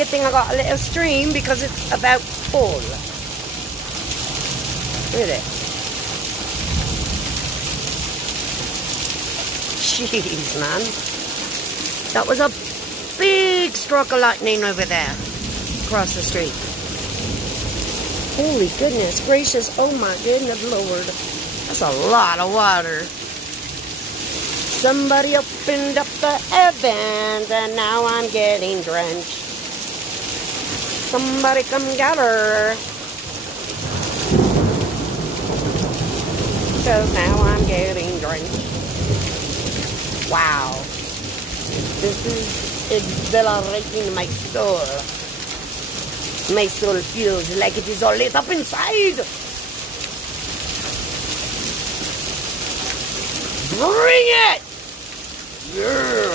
good thing I got a little stream because it's about full. Look at it. Jeez, man. That was a big stroke of lightning over there. Across the street. Holy goodness gracious. Oh my goodness Lord. That's a lot of water. Somebody opened up the heavens and now I'm getting drenched. Somebody come get her. Because now I'm getting drenched. Wow. This is exhilarating my soul. My soul feels like it is all lit up inside. Bring it! Yeah.